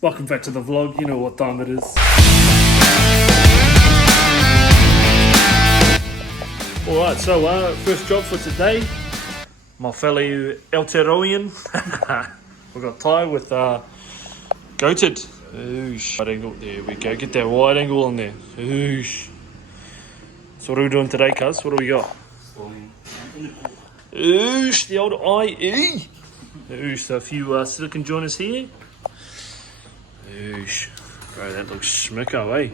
Welcome back to the vlog, you know what time it is. Alright, so first job for today, my fellow Aotearoan. We've got Ty with Goated. Oosh. Wide angle, there we go, get that wide angle on there. Oosh. So what are we doing today, cuz? What do we got? Oosh, the old IE. Oosh, so a few silicon joiners here. Oosh. Bro, that looks schmicko, eh?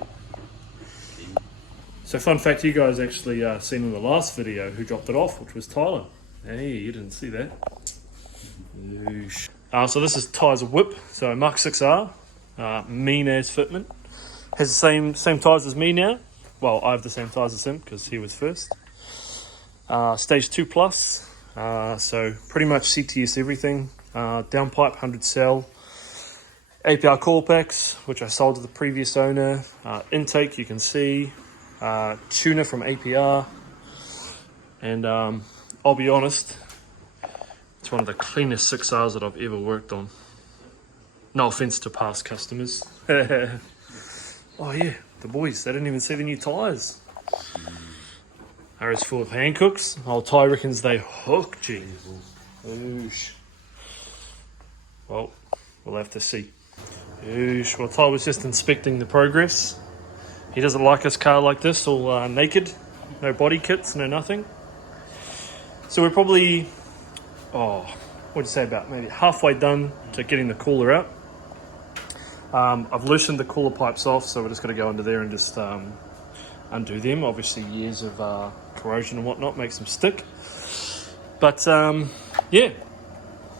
So fun fact, you guys actually seen in the last video who dropped it off, which was Tyler. Hey, you didn't see that. Oosh. So this is Ty's whip, so Mark 6R, mean as fitment. Has the same tyres as me now. Well, I have the same tyres as him because he was first. Stage 2 plus, so pretty much CTS everything. Downpipe 100 cell. APR coil packs, which I sold to the previous owner. Intake, you can see. Tuner from APR. And I'll be honest, it's one of the cleanest 6Rs that I've ever worked on. No offense to past customers. Oh yeah, the boys, they didn't even see the new tyres. RS4 of Hancooks. Old Ty reckons they hook, gee. Oosh. Well, we'll have to see. Oosh. Well, Ty was just inspecting the progress. He doesn't like his car like this, all naked. No body kits, no nothing. So we're probably, what'd you say, about maybe halfway done to getting the cooler out. I've loosened the cooler pipes off, so we're just going to go under there and just undo them. Obviously, years of corrosion and whatnot makes them stick. But yeah,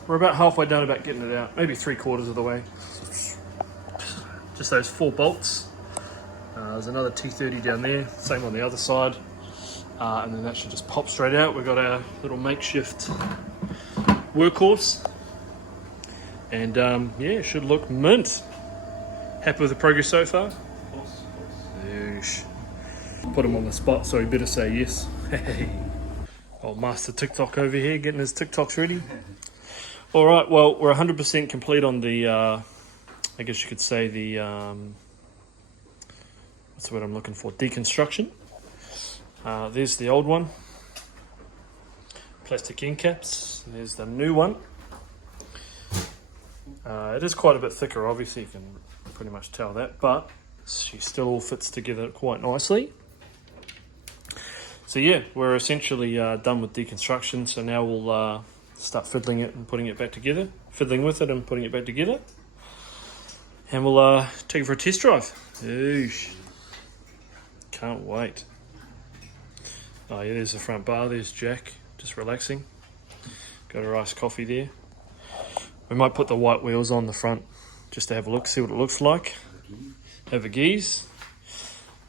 we're about halfway done about getting it out. Maybe 3/4 of the way. Just those 4 bolts. There's another T30 down there, same on the other side. And then that should just pop straight out. We've got our little makeshift workhorse. And yeah, it should look mint. Happy with the progress so far? Oosh. Put him on the spot, so he better say yes. Hey. Old Master TikTok over here, getting his TikToks ready. Alright, well, we're 100% complete on the, I guess you could say the, what's the word I'm looking for? Deconstruction. There's the old one. Plastic end caps. There's the new one. It is quite a bit thicker, obviously, you can pretty much tell that, but she still all fits together quite nicely. So yeah, we're essentially done with deconstruction, so now we'll start fiddling it and putting it back together. Fiddling with it and putting it back together. And we'll take it for a test drive. Oosh. Can't wait. Oh yeah, there's the front bar, there's Jack, just relaxing. Got our iced coffee there. We might put the white wheels on the front just to have a look, see what it looks like. Have a geese.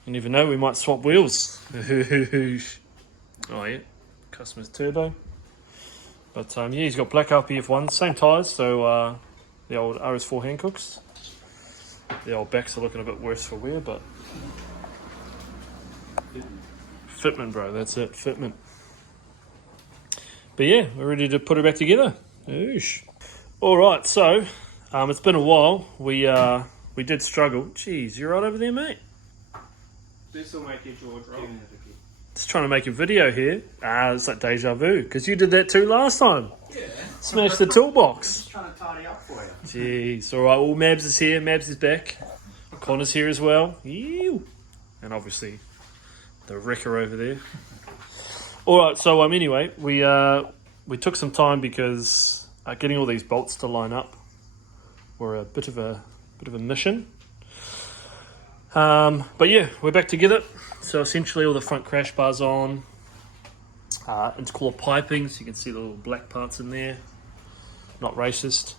You never know, we might swap wheels. Oh yeah, customer's turbo. But yeah, he's got black RPF1, same tyres, so the old RS4 Hancooks. The old backs are looking a bit worse for wear, but fitment, bro, that's it, fitment. But yeah, we're ready to put it back together. Oosh. Alright, so it's been a while. We did struggle. Jeez, you right over there, mate? This will make your jaw drop. Just trying to make a video here. It's like deja vu, because you did that too last time. Yeah. Smashed the toolbox. Just trying to tidy up for you. Jeez, alright, well, Mabs is here, Mabs is back. Connor's here as well. Ew. And obviously, the wrecker over there. Alright, so anyway, we took some time because getting all these bolts to line up were a bit of a mission. But yeah, we're back together. So essentially all the front crash bars on. Intercooler piping, so you can see the little black parts in there. Not racist.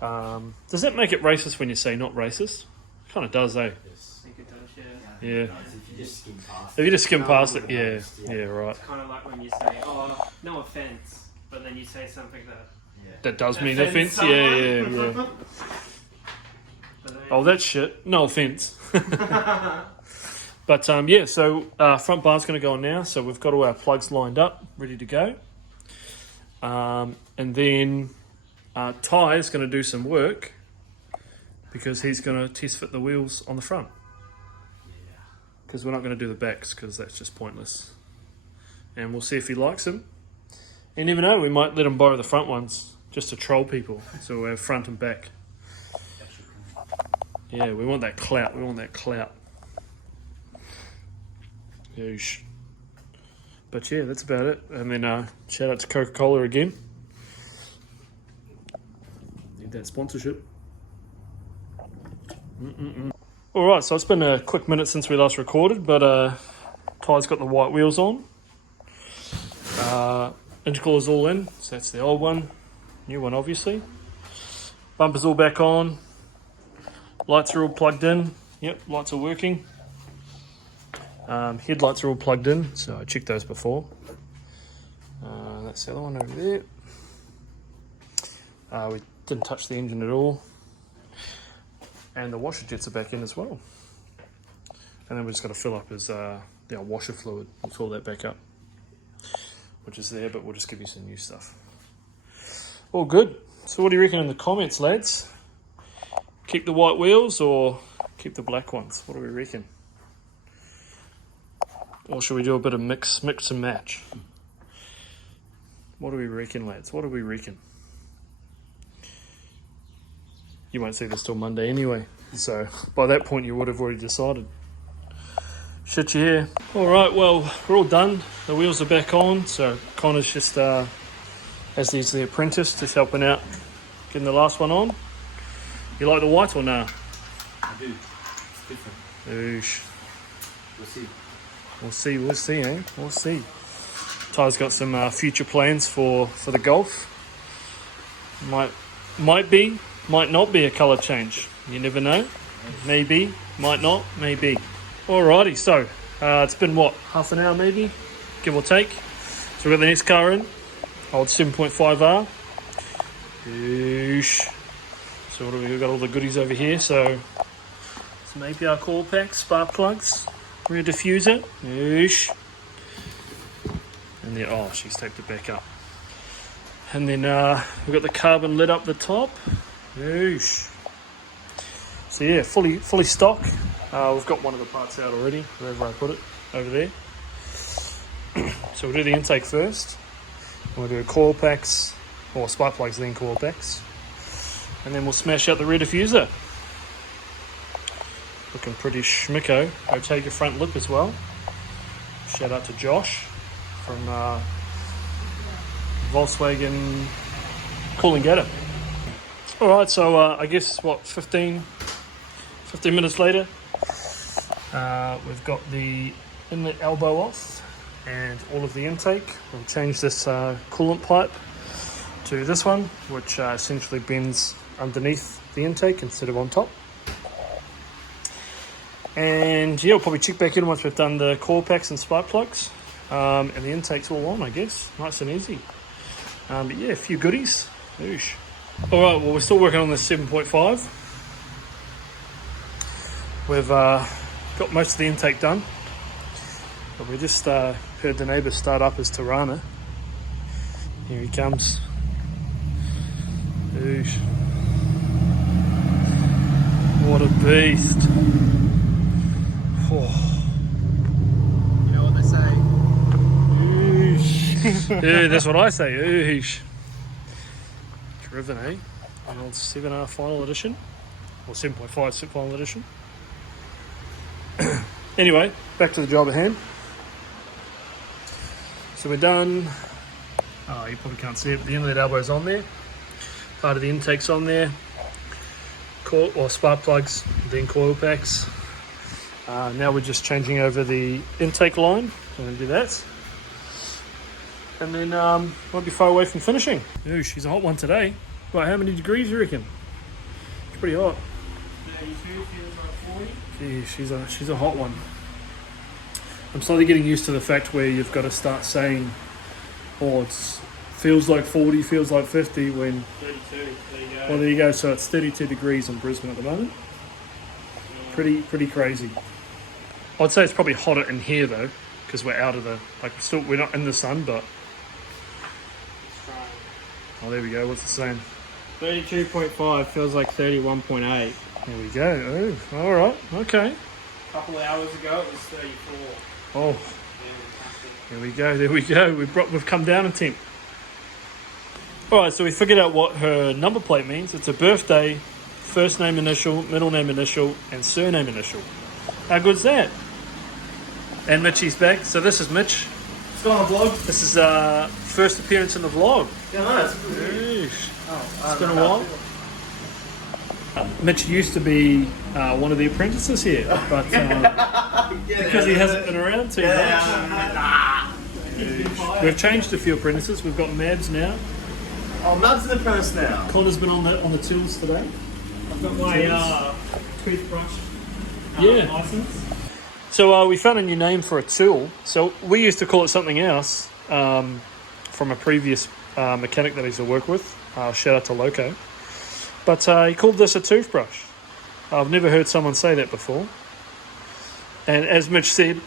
Does that make it racist when you say not racist? It kind of does, eh? I think it does, yeah. Yeah. If you just skim past If you just skim past it, yeah, right. It's kind of like when you say, oh, no offense, but then you say something that... That does mean Offends offence, yeah. But then, Oh, that's shit. No offence. But yeah, so front bar's going to go on now. So we've got all our plugs lined up, ready to go. And then Ty is going to do some work because he's going to test fit the wheels on the front. Because we're not going to do the backs because that's just pointless. And we'll see if he likes them. You never know, we might let him borrow the front ones just to troll people. So we'll have front and back. Yeah, we want that clout. We want that clout. Yeesh. But yeah, that's about it. And then shout out to Coca-Cola again. Need that sponsorship. Alright, so it's been a quick minute since we last recorded, but Ty's got the white wheels on. Intercooler's all in, so that's the old one. New one, obviously. Bumper's all back on. Lights are all plugged in. Yep, lights are working. Headlights are all plugged in, so I checked those before. That's the other one over there. We didn't touch the engine at all. And the washer jets are back in as well. And then we just got to fill up his washer fluid. We'll fill that back up, which is there, but we'll just give you some new stuff. All good. So what do you reckon in the comments, lads? Keep the white wheels or keep the black ones? What do we reckon? Or should we do a bit of mix and match? What do we reckon, lads? What do we reckon? You won't see this till Monday anyway, so by that point you would have already decided. Shit you hear. Alright, well, we're all done. The wheels are back on, so Connor's just, as he's the apprentice, just helping out, getting the last one on. You like the white or nah? I do. It's different. Oosh. We'll see. We'll see, eh? We'll see. Ty's got some future plans for the Golf. Might be, might not be a colour change. You never know. Maybe, might not, maybe. Alrighty, so it's been what, half an hour maybe, give or take. So we've got the next car in, old 7.5R. Oosh. So what do we got? All the goodies over here. So some APR core packs, spark plugs, rear diffuser. Oosh. And then, oh, she's taped it back up. And then we've got the carbon lid up the top. Oosh. So yeah, fully stock. We've got one of the parts out already, wherever I put it, over there. So we'll do the intake first. We'll do coil packs, or spark plugs, then coil packs. And then we'll smash out the rear diffuser. Looking pretty schmicko. Rotate your front lip as well. Shout out to Josh from Volkswagen Coolangatta. Alright, so I guess, what, 15 minutes later, we've got the inlet elbow off and all of the intake. We'll change this coolant pipe to this one, which essentially bends underneath the intake instead of on top. And yeah, we'll probably check back in once we've done the core packs and spark plugs. And the intake's all on, I guess. Nice and easy. But yeah, a few goodies. Oosh. Alright, well, we're still working on this 7.5. We've got most of the intake done. But we just heard the neighbour start up his Tirana. Here he comes. Oosh. What a beast. Oh. You know what they say? Oosh. Yeah, that's what I say. Oosh. Driven, eh? An old 7R final edition. Or 7.5 final edition. Anyway, back to the job at hand. So we're done. Oh, you probably can't see it, but the inlet elbow's on there. Part of the intake's on there. Coil, or spark plugs, then coil packs. Now we're just changing over the intake line. I'm going to do that. And then won't be far away from finishing. Ooh, she's a hot one today. Well, how many degrees do you reckon? It's pretty hot. 32 feels like 40. Yeah, she's a hot one. I'm slowly getting used to the fact where you've got to start saying, oh, it feels like 40, feels like 50 when... 32, there you go. Well, there you go. So it's 32 degrees in Brisbane at the moment. Pretty crazy. I'd say it's probably hotter in here though, because we're out of the... we're not in the sun, but... Oh, there we go. What's it saying? 32.5 feels like 31.8. Here we go. Oh, all right. Okay. A couple of hours ago, it was 34. Oh, Yeah, fantastic. here we go. There we go. We've come down a temp. All right. So we figured out what her number plate means. It's a birthday, first name initial, middle name initial, and surname initial. How good's that? And Mitchie's back. So this is Mitch. It's on a vlog. This is first appearance in the vlog. Yeah, nice. Yeesh. Oh, It's been a while. Mitch used to be one of the apprentices here, but because he hasn't been around too much, we've changed a few apprentices. We've got Mabs now. Oh, Mab's in the apprentice now. Connor's been on the tools today. I've got my toothbrush Yeah. license. So we found a new name for a tool. So we used to call it something else from a previous mechanic that I used to work with. Shout out to Loco. But he called this a toothbrush. I've never heard someone say that before. And as Mitch said,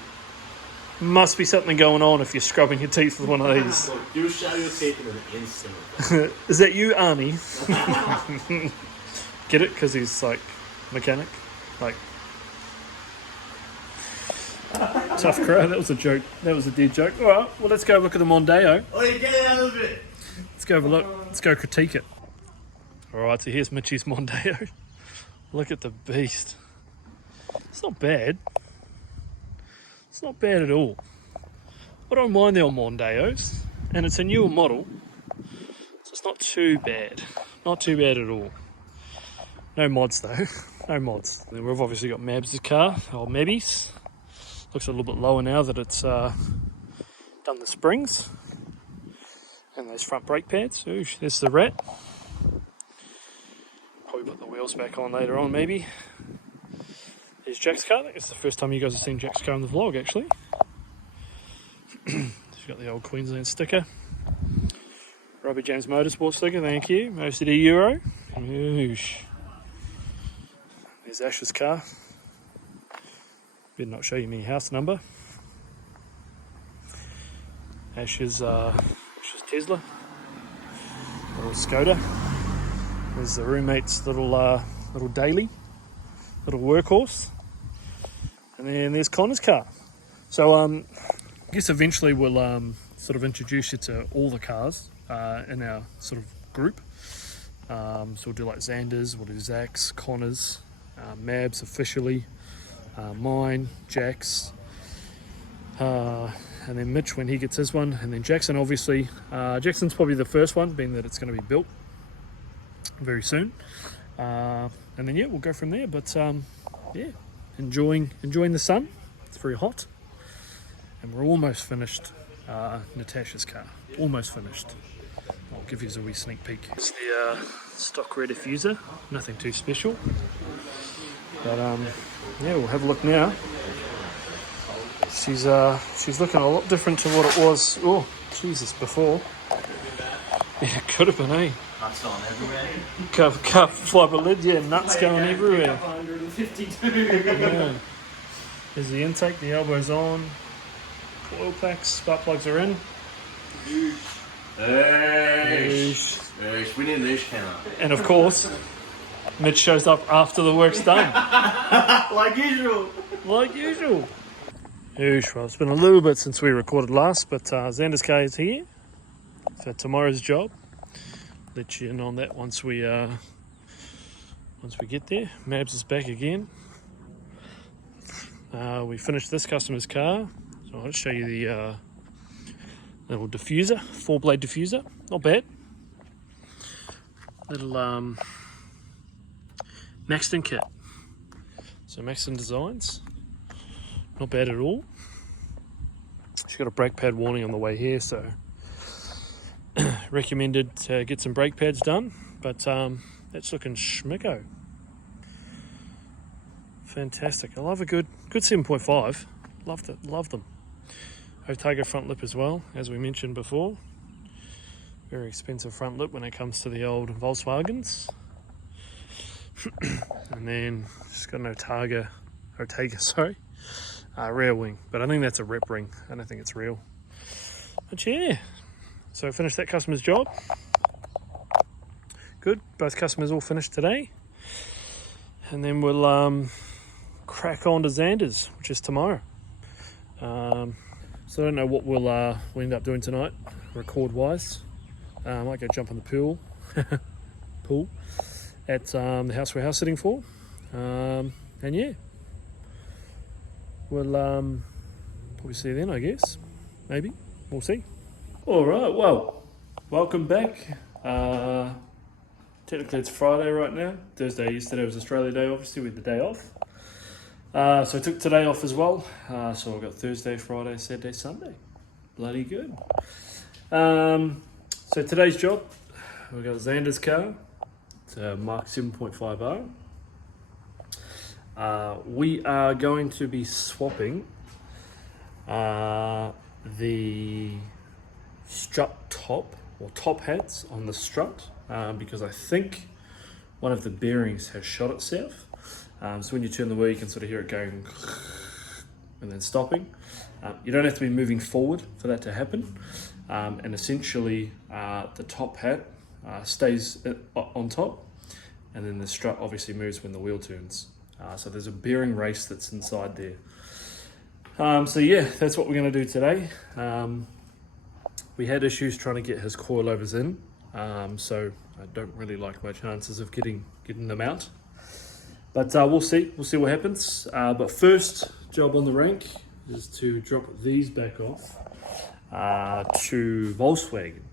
must be something going on if you're scrubbing your teeth with one of these. Look, you shower your teeth in an instant. Is that you, Arnie? Get it? Because he's like mechanic. Like tough crowd. That was a joke. That was a dead joke. All right. Well, let's go look at the Mondeo. Oh, you get it out of it. Let's go have a look. Let's go critique it. All right, so here's Mitchie's Mondeo. Look at the beast. It's not bad. It's not bad at all. I don't mind the old Mondeos, and it's a newer model, so it's not too bad. Not too bad at all. No mods though. No mods. Then we've obviously got Mabs' car, old Mabby's. Looks a little bit lower now that it's done the springs and those front brake pads. Ooh, there's the rat. Probably put the wheels back on later on, maybe. There's Jack's car. I think it's the first time you guys have seen Jack's car in the vlog, actually. She's got the old Queensland sticker. Robbie James Motorsport sticker, thank you. OCD Euro. Oosh. There's Ash's car. Better not show you my house number. Ash's Tesla. Little Skoda. There's the roommate's little daily, little workhorse, and then there's Connor's car. So I guess eventually we'll sort of introduce you to all the cars in our sort of group. So we'll do like Xander's, we'll do Zach's, Connor's, Mab's officially, mine, Jack's, and then Mitch when he gets his one, and then Jackson obviously. Jackson's probably the first one, being that it's going to be built very soon, and then yeah, we'll go from there. But yeah, enjoying the sun. It's very hot, and we're almost finished. Natasha's car, almost finished. I'll give you a wee sneak peek. It's the stock rear diffuser, nothing too special, but yeah, we'll have a look now. She's looking a lot different to what it was. Oh Jesus, before. Yeah, it could have been, eh? Nuts going everywhere. Cup fibre lid, yeah, nuts going everywhere. 152. Yeah. There's the intake, the elbow's on. Coil packs, spark plugs are in. Niche. We need a niche camera. And of course, Mitch shows up after the work's done. Like usual. Like usual. Oosh, well, it's been a little bit since we recorded last, but Xander's car is here for tomorrow's job. Let you in on that once we get there. Mabs is back again. We finished this customer's car, so I'll just show you the little diffuser, 4-blade diffuser. Not bad. Little Maxton kit. So Maxton Designs. Not bad at all. She's got a brake pad warning on the way here, so recommended to get some brake pads done, but that's looking schmicko. Fantastic. I love a good 7.5. Love them. Otago front lip as well, as we mentioned before. Very expensive front lip when it comes to the old Volkswagens. And then she's got an Otago, rear wing, but I think that's a rep ring. I don't think it's real. But yeah, so I finished that customer's job. Good, both customers all finished today. and then we'll crack on to Xander's, which is tomorrow. So I don't know what we'll end up doing tonight, record-wise. I might go jump in the pool at the house we're house sitting for, and yeah, we'll probably see you then, I guess. Maybe we'll see. All right, well, welcome back. Technically it's Friday right now. Thursday, yesterday was Australia Day, obviously, with the day off. So I took today off as well. So I've got Thursday, Friday, Saturday, Sunday. Bloody good. So today's job, we've got Xander's car. It's a Mark 7.5R. We are going to be swapping the strut top, or top hats on the strut, because I think one of the bearings has shot itself. So when you turn the wheel, you can sort of hear it going and then stopping. You don't have to be moving forward for that to happen. And essentially, the top hat stays on top, and then the strut obviously moves when the wheel turns. So there's a bearing race that's inside there. So yeah, that's what we're going to do today. We had issues trying to get his coilovers in, so I don't really like my chances of getting them out. But we'll see what happens. But first job on the rank is to drop these back off to Volkswagen.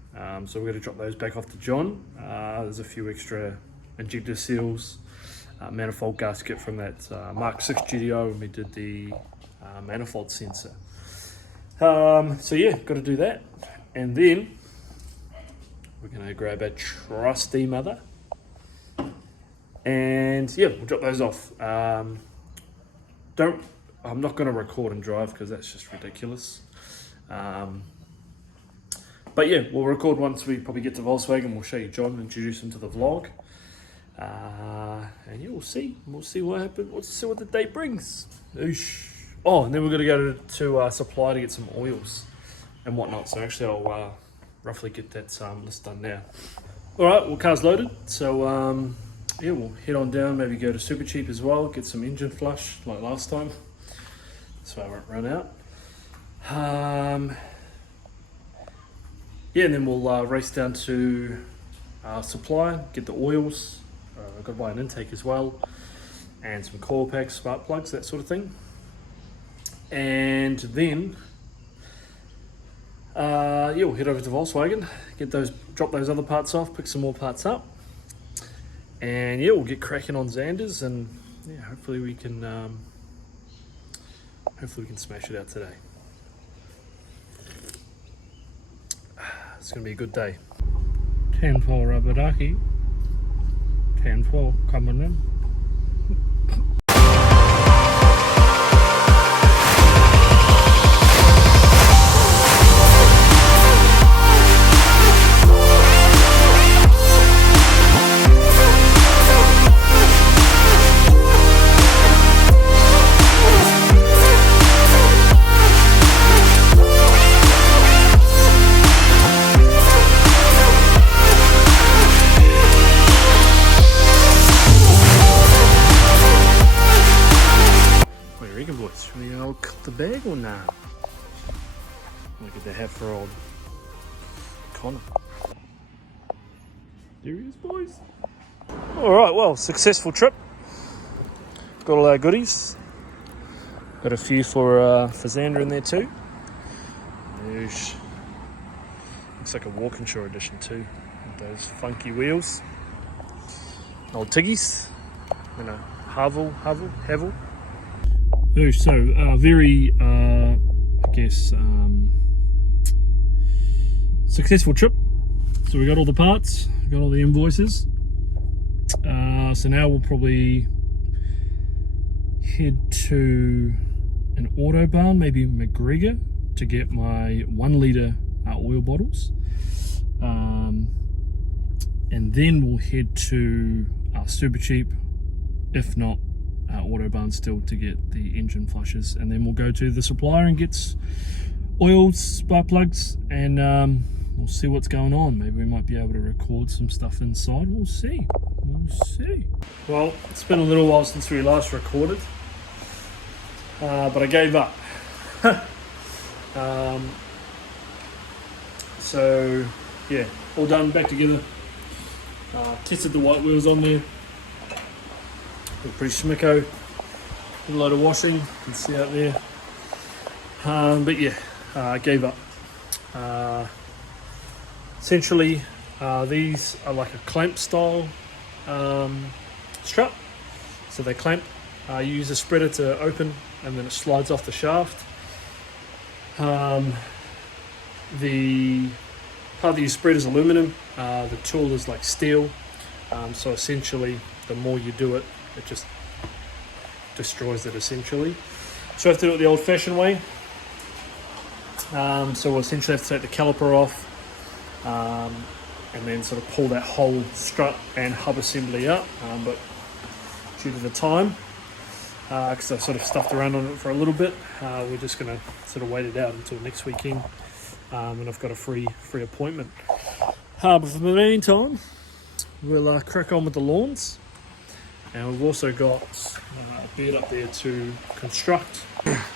So we're going to drop those back off to John. There's a few extra injector seals, manifold gasket from that Mark 6 GTO when we did the manifold sensor. So yeah, got to do that. And then we're going to grab a trusty mother. And yeah, we'll drop those off. I'm not going to record and drive because that's just ridiculous. But yeah, we'll record once we probably get to Volkswagen. We'll show you John, introduce him to the vlog. And yeah, we'll see what happens. We'll see what the day brings. Oosh. Oh, and then we're going to go to Supply to get some oils and whatnot. So actually I'll roughly get that list done now. All right, well, car's loaded. So yeah, we'll head on down, maybe go to Super Cheap as well, get some engine flush like last time, so I won't run out. Yeah, and then we'll race down to Supply, get the oils. I've got to buy an intake as well, and some coil packs, spark plugs, that sort of thing. And then, yeah, we'll head over to Volkswagen, drop those other parts off, pick some more parts up. And yeah, we'll get cracking on Xander's, and yeah, hopefully we can smash it out today. It's gonna be a good day. 10-4 Rabadaki. 10-4 coming in. Bag or nah? Look at the hat for old Connor. There he is, boys. Alright, well, successful trip. Got all our goodies. Got a few for Xander in there too. Oosh. Looks like a Walkinshaw edition too. With those funky wheels. Old Tiggies. You know, Havel. So, very, I guess, successful trip. So we got all the parts, got all the invoices. So now we'll probably head to an Autobahn, maybe McGregor, to get my 1 litre oil bottles. And then we'll head to Super Cheap, if not Autobahn still, to get the engine flushes, and then we'll go to the supplier and get oils, spark plugs, and we'll see what's going on. Maybe we might be able to record some stuff inside. We'll see. We'll see. Well, it's been a little while since we last recorded, but I gave up. So yeah, all done, back together. Tested the white wheels on there. Look pretty schmicko. Did a load of washing, you can see out there. But yeah, I gave up. Essentially, these are like a clamp style strap. So they clamp. You use a spreader to open, and then it slides off the shaft. The part that you spread is aluminum. The tool is like steel. So essentially, the more you do it, it just destroys it essentially. So I have to do it the old-fashioned way. So we'll essentially have to take the caliper off, and then sort of pull that whole strut and hub assembly up. But due to the time, because I sort of stuffed around on it for a little bit, we're just going to sort of wait it out until next weekend, and I've got a free appointment. But for the meantime, we'll crack on with the lawns, and we've also got a bed up there to construct,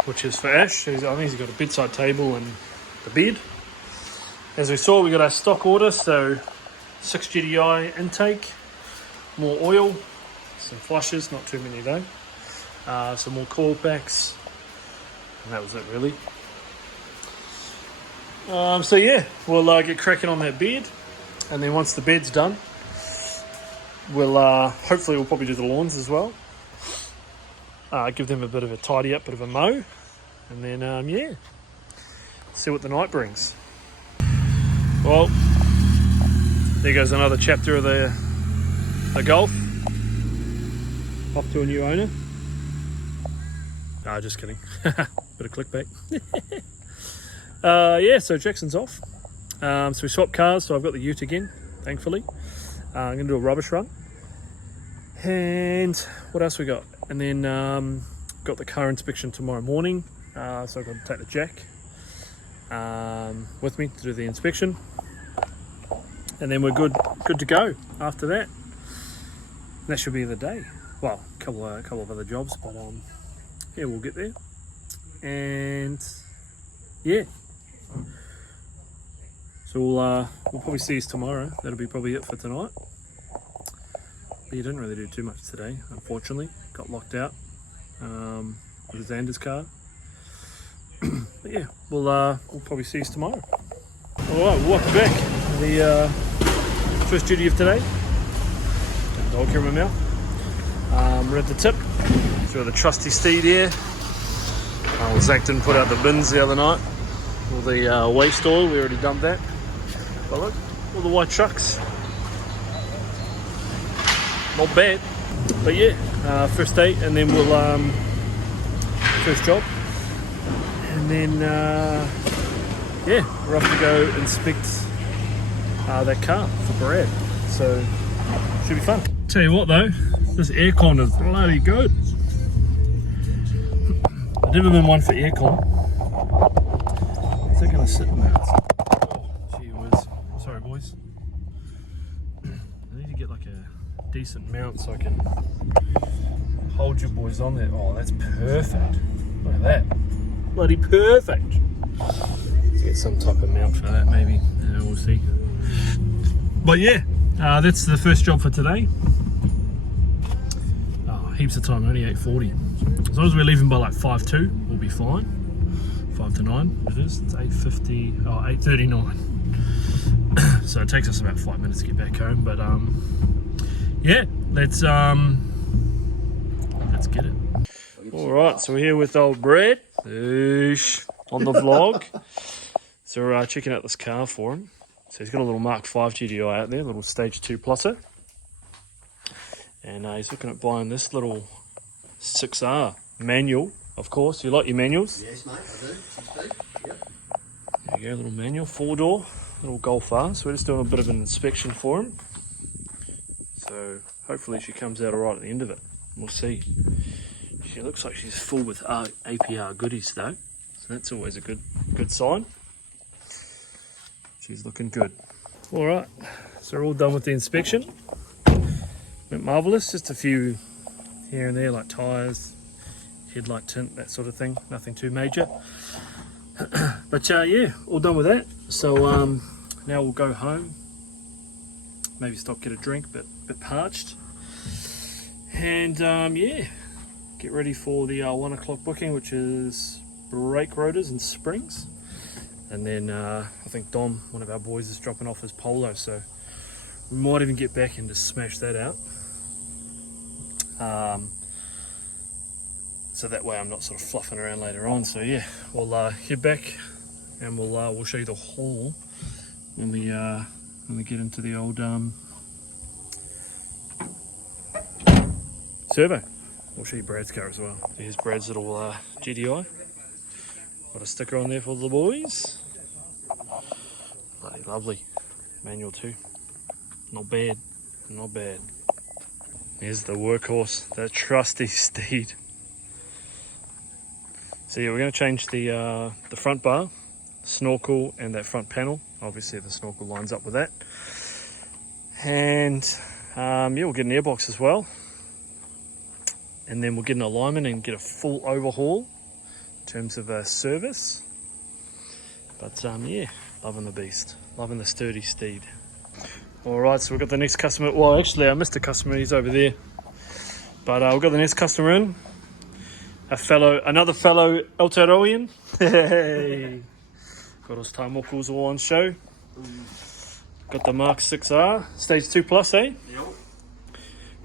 which is for Ash. I think he's got a bedside table and the bed. As we saw, we got our stock order, so 6 GDI intake, more oil, some flushes, not too many though. Some more coil packs, and that was it really. So yeah, we'll get cracking on that bed, and then once the bed's done, we'll hopefully we'll probably do the lawns as well. Give them a bit of a tidy up, bit of a mow, and then yeah, see what the night brings. Well, there goes another chapter of the Golf, off to a new owner. No, just kidding. Bit of clickbait. Yeah, so Jackson's off. So we swapped cars, so I've got the Ute again, thankfully. I'm going to do a rubbish run. And what else we got? And then got the car inspection tomorrow morning. So I've got to take the Jack with me to do the inspection. And then we're good to go after that. That should be the day. Well, a couple of other jobs, but yeah, we'll get there. And yeah, so we'll probably see you tomorrow. That'll be probably it for tonight. But you didn't really do too much today, unfortunately. Got locked out with Xander's car. But yeah, we'll probably see you tomorrow. All right, welcome back. The first duty of today. Dog here in my mouth. We're at the tip. So the trusty steed here. Zach didn't put out the bins the other night. All the waste oil, we already dumped that. But look, all the white trucks. Not bad. But yeah, first day, and then we'll first job. And then yeah, we're off to go inspect that car for Brad. So should be fun. Tell you what though, this aircon is bloody good. I've never been one for aircon. Is it going to sit in there? Oh, gee whiz. Sorry boys. I need to get like a decent mount so I can hold you boys on there. Oh, that's perfect. Look at that. Bloody perfect. Let's get some type of mount for that maybe. We'll see. But yeah, that's the first job for today. Heaps of time, only 8:40. As long as we're leaving by like 5:02, we'll be fine. 5 to 9 it is. It's 8:50, 8:39. So it takes us about 5 minutes to get back home. But yeah, let's get it. All right, so we're here with old Brad on the vlog. So we're checking out this car for him. So he's got a little Mark 5 GDI out there, a little stage 2 pluser. And he's looking at buying this little 6R manual, of course. You like your manuals? Yes, mate, I do. 6 yep. There you go, little manual, 4-door, little Golf R. So we're just doing a bit of an inspection for him. So hopefully she comes out alright at the end of it. We'll see. She looks like she's full with APR goodies though. So that's always a good sign. She's looking good. Alright, so we're all done with the inspection. went marvellous. Just a few here and there, like tyres, headlight tint, that sort of thing. Nothing too major. But yeah, all done with that. So now we'll go home. Maybe stop, get a drink, but a bit parched. And yeah, get ready for the 1 o'clock booking, which is brake rotors and springs. And then I think Dom, one of our boys, is dropping off his Polo, so we might even get back and just smash that out. So that way I'm not sort of fluffing around later on. So yeah, we'll head back and we'll show you the haul when we get into the old servo. We'll show you Brad's car as well. Here's Brad's little GDI. Got a sticker on there for the boys. Bloody lovely. Manual too. Not bad. Not bad. Here's the workhorse, the trusty steed. So yeah, we're going to change the front bar, snorkel, and that front panel. Obviously the snorkel lines up with that. And yeah, we'll get an airbox as well. And then we'll get an alignment and get a full overhaul in terms of service. But yeah, loving the beast, loving the sturdy steed. All right, so we've got the next customer. Well, actually, I missed a customer. He's over there. But we've got the next customer in. Another fellow Aotearoan. Hey, got us taimokos all on show. Got the Mark 6R, stage 2 plus, eh? Yep.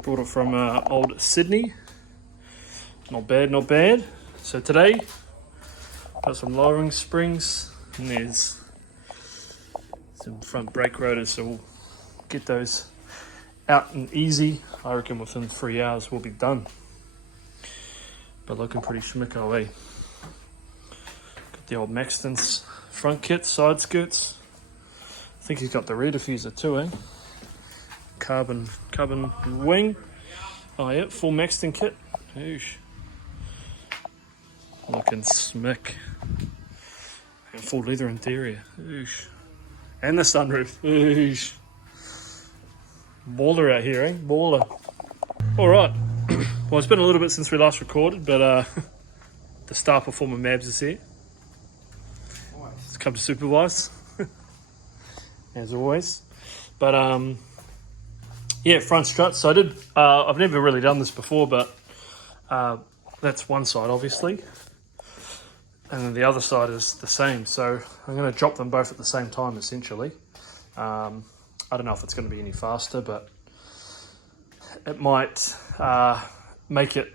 Brought it from old Sydney. Not bad, not bad. So today, got some lowering springs, and there's some front brake rotors, so we'll get those out and easy. I reckon within 3 hours we'll be done. But looking pretty schmicko, eh? Got the old Maxton's front kit, side skirts. I think he's got the rear diffuser too, eh? Carbon wing. Oh yeah, full Maxton kit. Oosh. Looking smick. And full leather interior. Oosh. And the sunroof. Oosh. Baller out here, eh? Baller. Alright. Well, it's been a little bit since we last recorded, but the star performer Mabs is here. It's come to supervise. As always. But yeah, front struts. So I did, I've never really done this before, but that's one side obviously. And then the other side is the same. So I'm going to drop them both at the same time essentially. I don't know if it's going to be any faster, but it might make it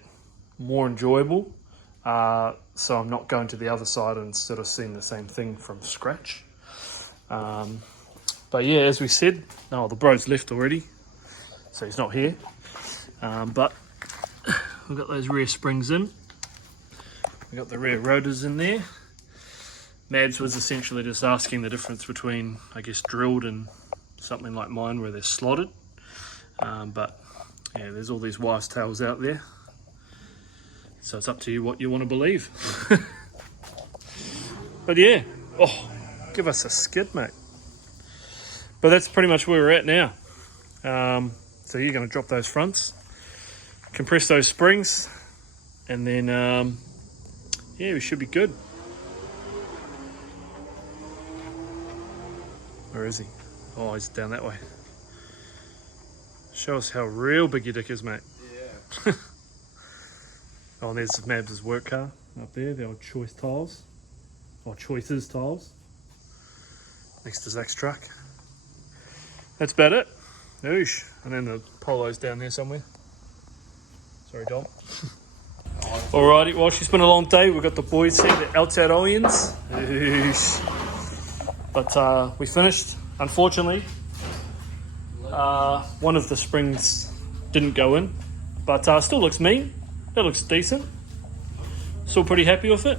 more enjoyable. So I'm not going to the other side and sort of seeing the same thing from scratch. But yeah, as we said, the bro's left already, so he's not here. But we've got those rear springs in. We've got the rear rotors in there. Mads was essentially just asking the difference between, I guess, drilled and something like mine where they're slotted. But yeah, there's all these wives' tales out there. So it's up to you what you want to believe. But yeah, give us a skid, mate. But that's pretty much where we're at now. So you're going to drop those fronts, compress those springs, and then yeah, we should be good. Where is he? Oh, he's down that way. Show us how real big your dick is, mate. Yeah. Oh, and there's Mabs' work car up there, the old Choice tiles. Or Choices tiles. Next to Zach's truck. That's about it. Oosh. And then the Polo's down there somewhere. Sorry, Dom. Alrighty, well, it's been a long day. We've got the boys here, the Aotearoans. But we finished. Unfortunately, one of the springs didn't go in. But still looks mean. That looks decent. Still pretty happy with it.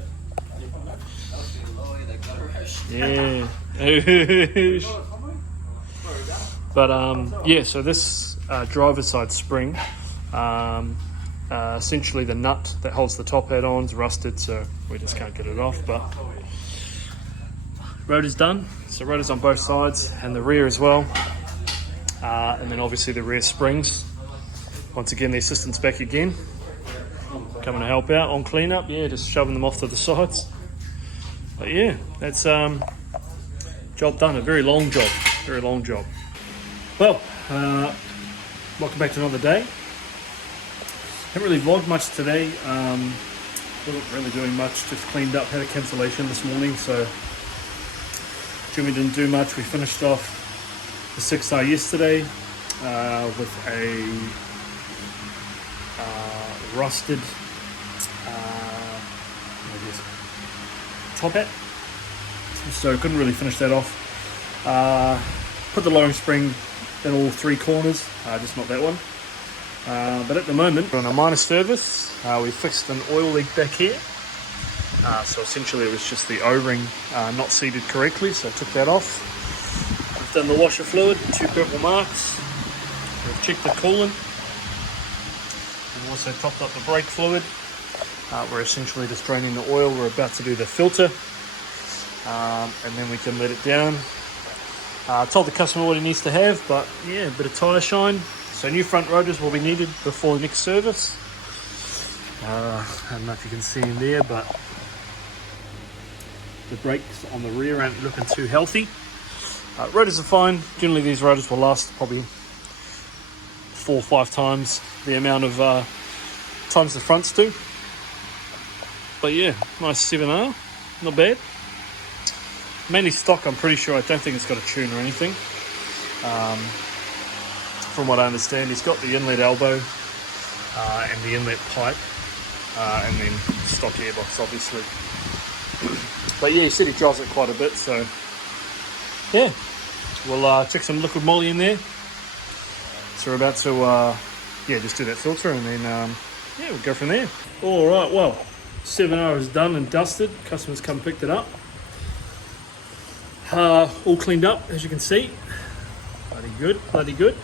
Yeah. But yeah, so this driver's side spring, essentially the nut that holds the top hat on is rusted, so we just can't get it off. But rotor's done, so rotor's on both sides and the rear as well, and then obviously the rear springs. Once again, the assistant's back again, coming to help out on cleanup. Yeah, just shoving them off to the sides. But yeah, that's job done. A very long job. Very long job. Well, welcome back to another day. Haven't really vlogged much today. Wasn't really doing much. Just cleaned up. Had a cancellation this morning, so Jimmy didn't do much. We finished off the 6R yesterday with a rusted top hat. So couldn't really finish that off. Put the lowering spring in all three corners, just not that one. But at the moment, we're on a minor service. We fixed an oil leak back here. So essentially it was just the O-ring not seated correctly, so I took that off. We've done the washer fluid, 2 purple marks. We've checked the coolant. We've also topped up the brake fluid. We're essentially just draining the oil. We're about to do the filter. And then we can let it down. I told the customer what he needs to have, but yeah, a bit of tyre shine. So new front rotors will be needed before the next service. I don't know if you can see in there, but the brakes on the rear aren't looking too healthy. Rotors are fine. Generally these rotors will last probably 4 or 5 times the amount of times the fronts do. But yeah, nice 7R, not bad. Mainly stock, I'm pretty sure. I don't think it's got a tune or anything. From what I understand, he's got the inlet elbow and the inlet pipe, and then stock airbox, obviously. But yeah, he said he drives it quite a bit, so yeah. We'll check some liquid moly in there. So we're about to just do that filter, and then yeah, we'll go from there. All right, well, 7R is done and dusted. Customers come picked it up. All cleaned up, as you can see. Bloody good, bloody good.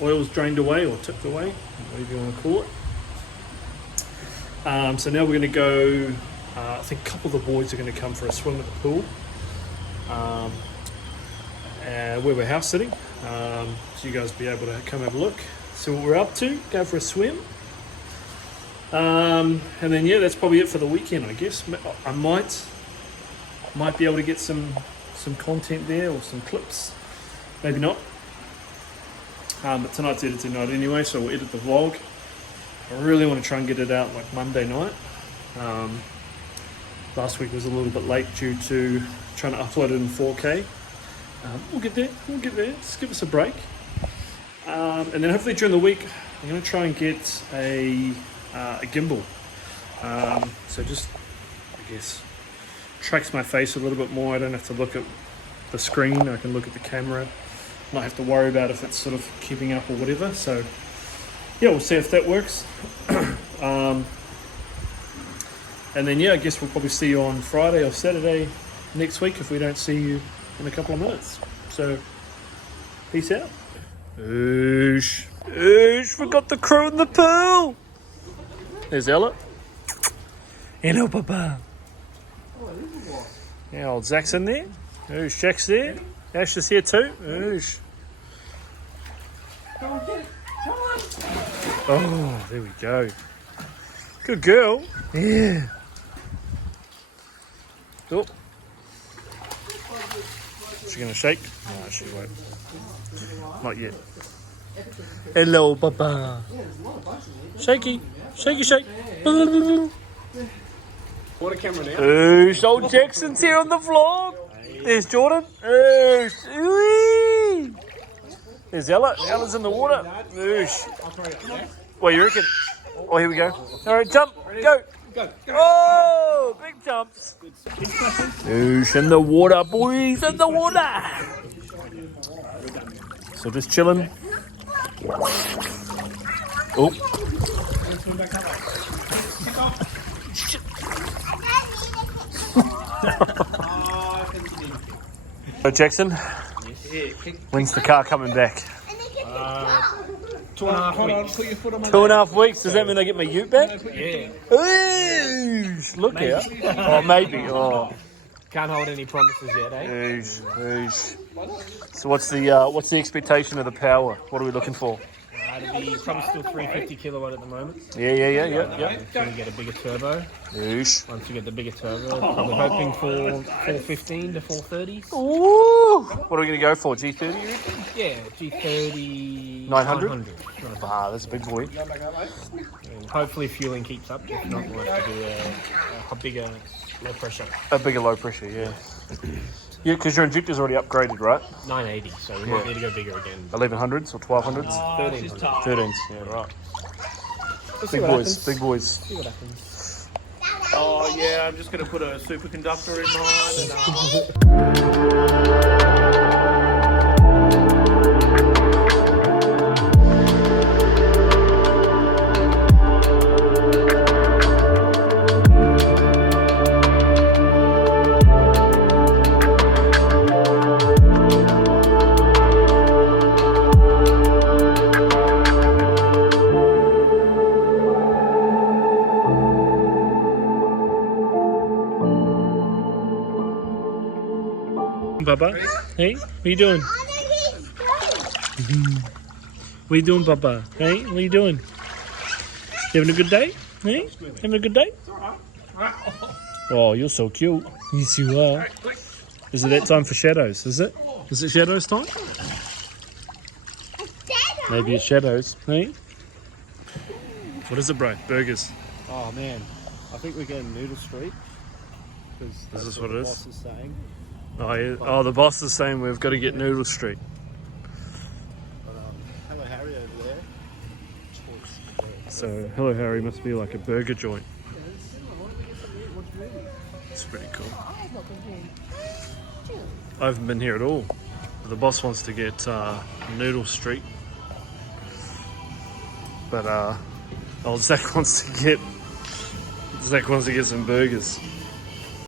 Oil's drained away or tipped away, whatever you want to call it. So now we're going to go, I think a couple of the boys are going to come for a swim at the pool. Where we're house sitting. So you guys will be able to come have a look, see what we're up to, go for a swim. And then yeah, that's probably it for the weekend, I guess. I might be able to get some content there or some clips, maybe not. But tonight's editing night anyway, so we'll edit the vlog. I really want to try and get it out like Monday night. Last week was a little bit late due to trying to upload it in 4K. We'll get there, just give us a break. And then hopefully during the week, I'm going to try and get a gimbal. So just, I guess, tracks my face a little bit more. I don't have to look at the screen, I can look at the camera. Not have to worry about if it's sort of keeping up or whatever. So yeah, we'll see if that works. And then yeah, I guess we'll probably see you on Friday or Saturday next week if we don't see you in a couple of minutes. So peace out. Oosh, forgot the crew in the pool. There's Ella. Hello, Papa. Yeah, old Zach's in there. Oosh, Jack's there. Ash is here too. Oosh. Oh, there we go. Good girl. Yeah. Oh. Is she going to shake? No, she won't. Not yet. Hello, Papa. Shaky. Shaky, shake. What a camera now. Oosh, old Jackson's here on the vlog. There's Jordan. Oosh. There's Ella. Ella's in the water. Oosh. What do you reckon? Oh, here we go. All right, jump. Go. Oh, big jumps. Oosh, in the water, boys. In the water. So just chilling. Oh. So Jackson, when's the car coming back? 2.5 weeks. 2.5 weeks? Does that mean I get my ute back? Yeah. Oosh, look here. Oh, maybe. Oh. Can't hold any promises yet, eh? Oosh. So what's the expectation of the power? What are we looking for? It'll be probably still 350 kilowatt at the moment. Yeah. Until we get a bigger turbo. Oosh. Once we get the bigger turbo, probably hoping for 415 to 430. Ooh. What are we going to go for? G30? Yeah, G30 900? Ah, that's a big boy. And hopefully fueling keeps up. If not, we'll have to do a bigger low pressure. A bigger low pressure, yeah. Yeah, because your injector's already upgraded, right? 980, so we might need to go bigger again. 1100s or 1200s? 1300. 13s, yeah, right. We'll see Big what boys, happens. big boys. See what happens. Oh yeah, I'm just gonna put a superconductor in mine and Baba, hey, what you doing? What you doing, Baba? Hey, what you doing? You having a good day? Hey, having a good day? Oh, you're so cute. Yes, you are. Is it that time for shadows? Is it? Is it shadows time? Maybe it's shadows. Hey, what is it, bro? Burgers. Oh man, I think we're getting Noodle Street. Is this what it is? Boss is saying. Oh, yeah. Oh, the boss is saying we've got to get Noodle Street. Hello Harry over there. So, Hello Harry must be like a burger joint. It's pretty cool. I haven't been here at all. The boss wants to get Noodle Street. But Zach wants to get some burgers.